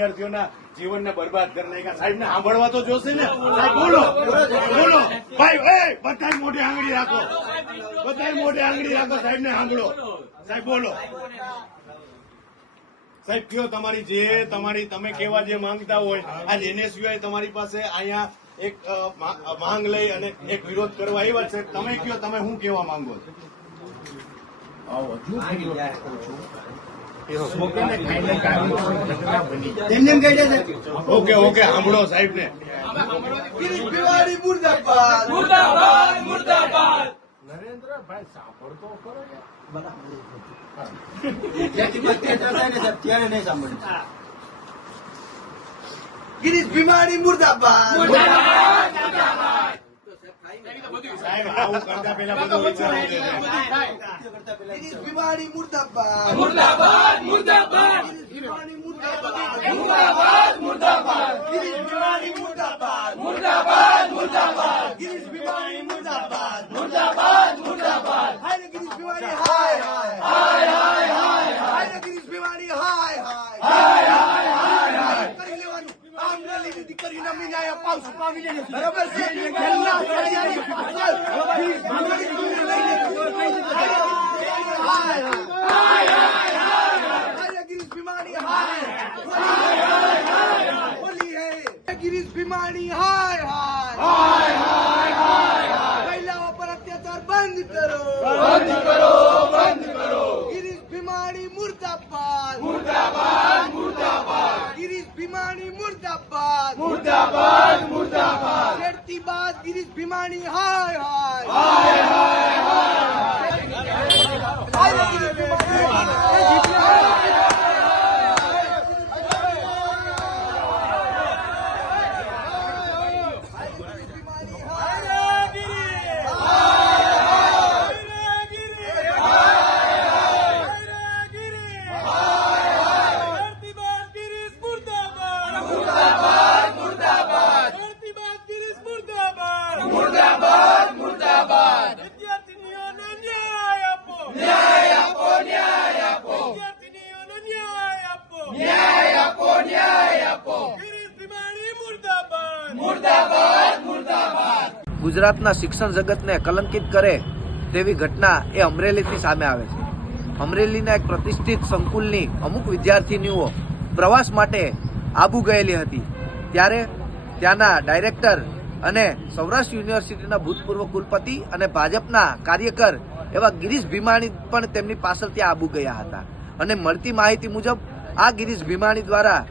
વિદ્યાર્થીઓના જીવનને બરબાદ કરી નાખ્યા. સાહેબને સાંભળવા તો જોશે ને? સાહેબ બોલો. બોલો. ભાઈ એ બધા મોઢે આંગળી રાખો. બધા મોઢે આંગળી રાખો સાહેબને સાંભળો. સાહેબ બોલો. સાહેબ કયો તમારી જે તમારી તમે કેવા જે માંગતા હોય આજ એનએસયુઆઈ તમારી પાસે અહીંયા એક માંગ લઈ અને એક વિરોધ કરવા આવ્યા છે. તમે કયો તમે શું કેવા માંગો છો. તેમને કહી દે છે ઓકે ઓકે સાંભળો સાહેબ ને ગિરીશ ભીવાડી મુર્દાબાદ. મુર્દાબાદ મુર્દાબાદ જ્યાંથી બસ તે ચર્ચા ને સાહેબ ત્યારે નહીં સાંભળ્યું ગિરીશ ભીમાણી મુર્દાબાદ. મુર્દાબાદ. મુર્દાબાદ. મુર્દાબાદ. મુર્દાબાદ મુર્દાબાદ. મુર્દાબાદ. મુર્દાબાદ ગિરીશ ભીમાણી મુર્દાબાદ. મુર્દાબાદ મુર્દાબાદ. હાય ગિરીશ ભીમાણી હાય હાય. હાય હાય હાય ગિરીશ ભીમાણી હાય હાય. હાય હાય કરી લેવાનું. આમ રેલીની દીકરીના મીનાયા પાવશું પાવી લેજો. બરાબર છે પાછળ ગિરીશ ભીમાણી તમને લઈ લેજો હાય હાય હાય હાય ગિરીશ ભીમાણી હાય બોલી હે ગિરીશ ભીમાણી હાય હાય મહિલાઓ પર અત્યાચાર બંધ કરો બંધ કરો બંધ કરો ગિરીશ ભીમાણી મુર્દાબાદ મુર્દાબાદ મુર્દાબાદ ગિરીશ ભીમાણી મુર્દાબાદ મુર્દાબાદ મુર્દાબાદ છેડતી બાદ ગિરીશ ભીમાણી હાય હાય હાય હાય હાય ગિરીશ ભીમાણી મુર્દાબાદ મુર્દાબાદ વિદ્યાર્થીનીઓને ન્યાય આપો ન્યાય આપો ન્યાય આપો વિદ્યાર્થીનીઓને ન્યાય આપો ન્યાય આપો ન્યાય આપો ગિરીશ ભીમાણી મુર્દાબાદ મુર્દાબાદ મુર્દાબાદ ગુજરાતના શિક્ષણ જગતને કલંકિત કરે તેવી ઘટના એ અમરેલીથી સામે આવે છે. અમરેલીના એક પ્રતિષ્ઠિત સંકુલની અમુક વિદ્યાર્થીનીઓ પ્રવાસ માટે આબુ ગયેલી હતી. ત્યારે ત્યાંના ડાયરેક્ટર અને સૌરાષ્ટ્ર યુનિવર્સિટીના ભૂતપૂર્વ કુલપતિ અને ભાજપના કાર્યકર એવા ગિરીશ ભીમાણી પણ તેમની પાછળ ત્યાં આબુ ગયા હતા. અને મળતી માહિતી મુજબ, આ ગિરીશ ભીમાણી દ્વારા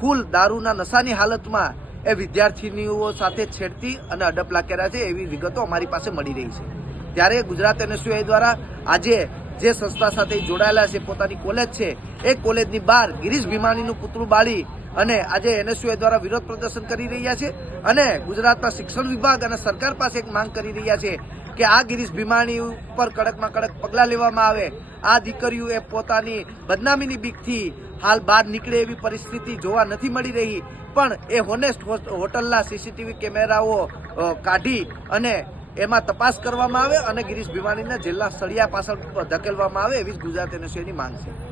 ફૂલ દારૂના નશાની હાલતમાં એ વિદ્યાર્થીનીઓ સાથે છેડતી અને અડપલા કર્યા છે એવી વિગતો અમારી પાસે મળી રહી છે. ત્યારે ગુજરાત એનએસયુઆઈ દ્વારા આજે જે સંસ્થા સાથે જોડાયેલા છે, પોતાની કોલેજ છે, એ કોલેજની બહાર ગિરીશ ભીમાણીનું પુતળું બાળી અને આજે એનએસયુઆઈ દ્વારા વિરોધ પ્રદર્શન કરી રહ્યા છે અને ગુજરાતના શિક્ષણ વિભાગ અને સરકાર પાસે એક માંગ કરી રહ્યા છે કે આ ગિરીશ ભીમાણી ઉપર કડકમાં કડક પગલાં લેવામાં આવે. આ દીકરીઓ એ પોતાની બદનામીની બીકથી હાલ બહાર નીકળે એવી પરિસ્થિતિ જોવા નથી મળી રહી. પણ એ હોનેસ્ટ હોટલના સીસીટીવી કેમેરાઓ કાઢી અને એમાં તપાસ કરવામાં આવે અને ગિરીશ ભીમાણીને જિલ્લા સળિયા પાછળ ધકેલવામાં આવે એવી જ ગુજરાત એનએસયુની માંગ છે.